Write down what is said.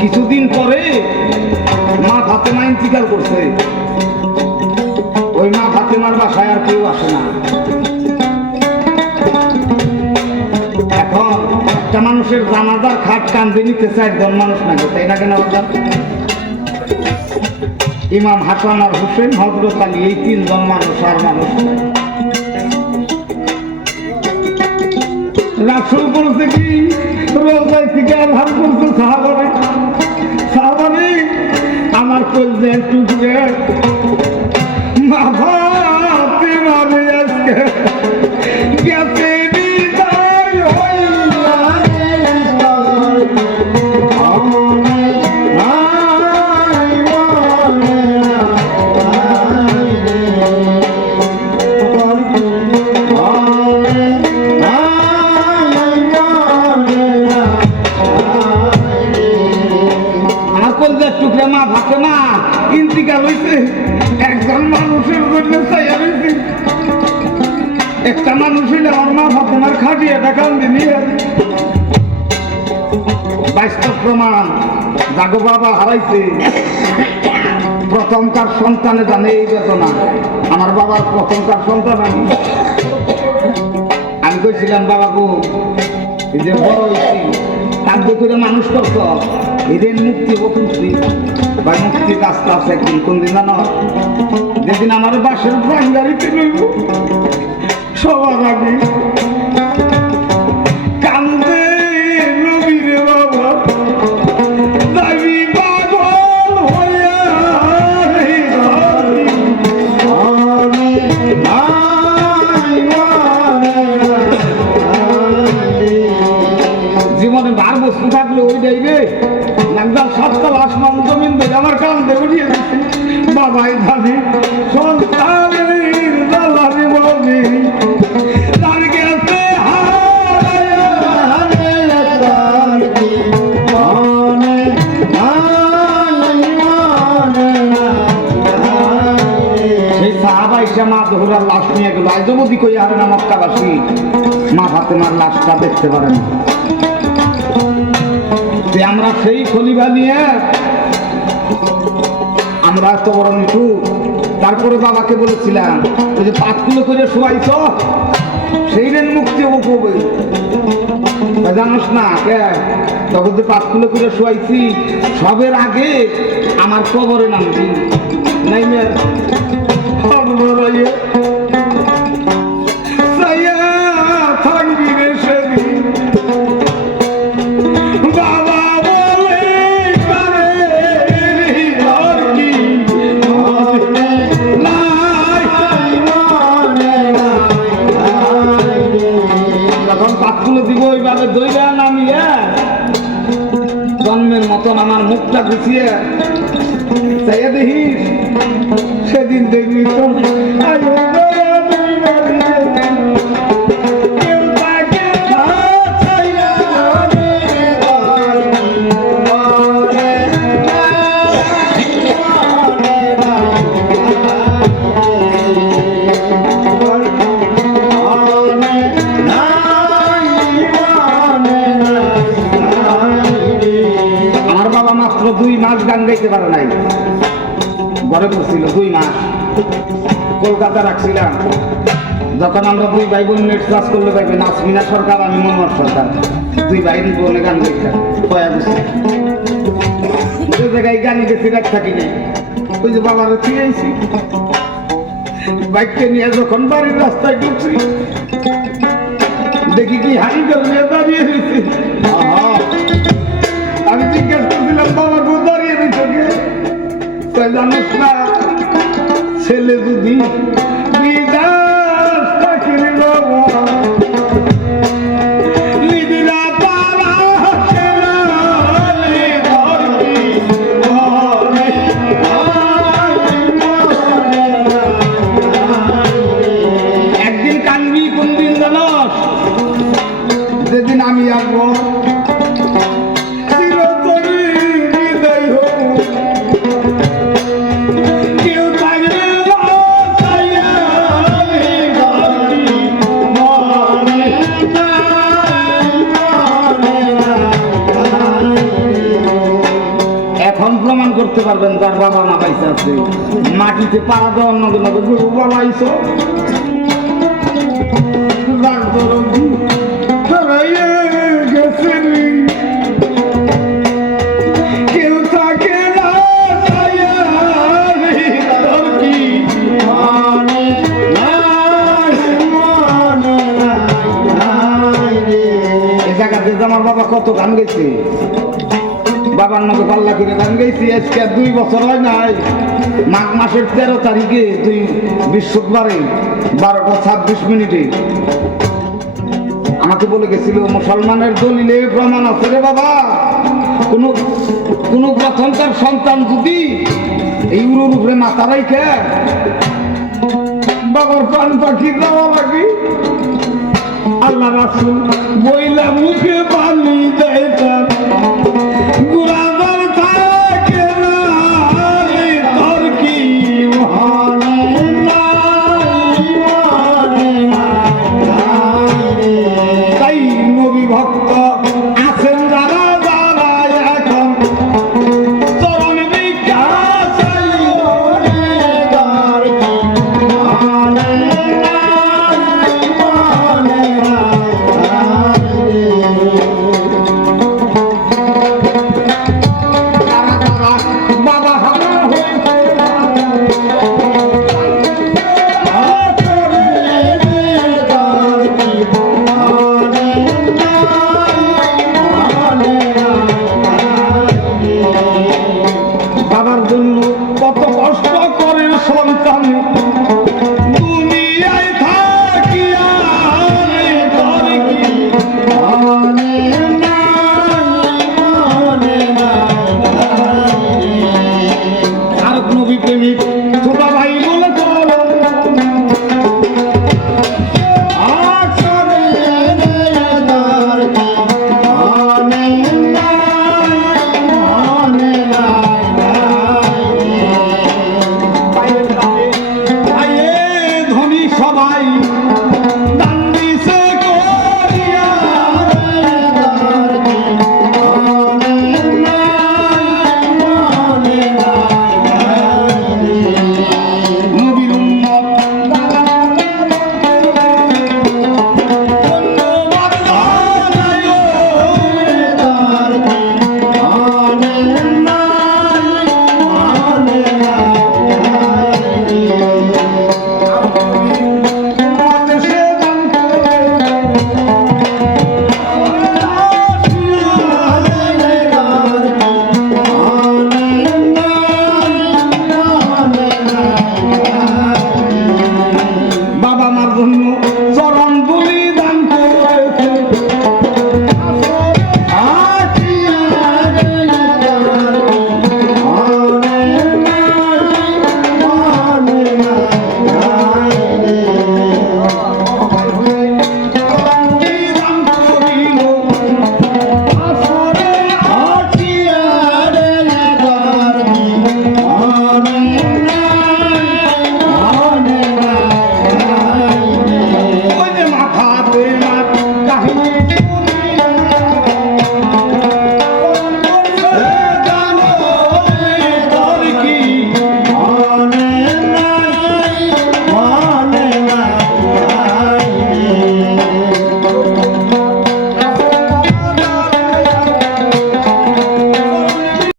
কিছুদিন পরে মা ফাতেমা ইন্তিকাল করছে। ওই মা ফাতেমার বাসায় আর কেউ আসে না। এখন একটা মানুষের জানাজার খাট কান্দে নিতে চায় একজন মানুষ নাকি, তাই না কেন? ইমাম হাসান আর হুসেন, হযরত আলী, এই তিনজন মানুষ আর মানুষ। রাসূল বলছে কি, রোজায় থেকে আল্লাহ বলছে সাহাবারে, সাহাবারে আমার কলজার টুকরে মা ফাতেমা আজকে গেছে বিদায় হইয়া। টুকরা মা ফাতেমা ইন্তিকাল হইছে, একজন মানুষের জন্য চাইয়া রয়েছে। একটা মানুষ হইলে আমার মা ফাতেমার খাটিয়ে টাকা নিয়ে বাস্তব প্রমাণ। জাগো বাবা হারাইছে, প্রথমকার সন্তানে জানে এই বেদনা। আমার বাবার প্রথমকার সন্তান আমি কইছিলাম, বাবা গো এই যে বড় হয়েছি, কাদ্য করে মানুষ করত, এদের মুক্তি বকুলছি বা মুক্তির রাস্তা আছে একদিন। কোন দিন জানো? যেদিন আমার বাসের প্রাণ গাড়িতে লইব, সবার আগে কান্দে নবীরে বাবা, দাবি পাগল হইয়া জীবনে বার বস্তু থাকলে ওই যাইবে একদম সাতকাল আসমান জমিন দেখে আমার কান্দে উঠিয়ে দিচ্ছে। বাবাই জানে সন্তানের জ্বালানি বলি তার গেছে সেই সাহাবা এসে মা জোহরার লাশ নিয়ে গেল। আজমদি কই আর না মক্কাবাসী মা ফাতেমার লাশটা দেখতে পারেন। আমরা সেই খলিফা নিয়ে আমরা এত বড় নিচু। তারপরে বাবাকে বলেছিলাম, ওই যে পাতকুলো করে শোয়াইছ সেই রেন মুক্তি হবে, জানোস না কে? তখন যে পাতকুলো করে শোয়াইছি, সবের আগে আমার কবরে নামছি নাই থাকবি রে সেদিন। দিব ওইভাবে দইরা নামিয়ে জন্মের মতন আমার মুখটা গুছিয়ে চাইয়া দেখিস, সেদিন দেখবি গান গাইতে পারে নাই, ঘরে পড়ছিল 2 মাস। কলকাতা রাখছিলাম, যখন আমরা 2 ভাই বোন নেট ক্লাস করলে পাইবে, নাসমিনা সরকার আমি মনোয়ার সরকার, 2 ভাই বোনে গান গাইতাম। যে জায়গায় গান গেছি রাখ থাকি নাই, ওই যে বাবার ফিরে আইছি, বাইককে নিয়ে যখন বাড়ির রাস্তায় ঢুকছি দেখি কি হাই গেল নিয়ে দাঁড়িয়ে দিয়েছি। আমি জিজ্ঞেস করছিলাম, বাবা গো দাঁড়িয়ে দিত জানিস না ছেলে যদি বিদাস থাকিল একদিন কানবি। কোন দিন জানো? যেদিন আমি আসবো কেউ থাকলে করতে পারবেন তার বাবা মা পাইছে আছে মাটিতে পাড়া দেওয়ার নগে নগে বাবা আইসো কেউ থাকে না জায়গাতে আমার বাবা কত গান গেছে বাবার নামে পাল্লা করে গান গেছি আজকে 2 বছর হয় নাই মাঘ মাসের 13 তারিখে তুই বৃহস্পতিবারে 12:26 আমাকে বলে গেছিল মুসলমানের দলিলে প্রমাণ আছে রে বাবা কোন প্রথমকার সন্তান যদি এই উড়োর উপরে মাথা রাইখে বাবার প্রাণ পাখি দেওয়া লাগে আল্লাহ রাসূল বইলা মুখে পানি দেয় গুরাবার থাকে না রে তোর কি মহানে তাই নবী ভক্ত আছেন যারা যারা এখন চরণ বিকাশ Amen.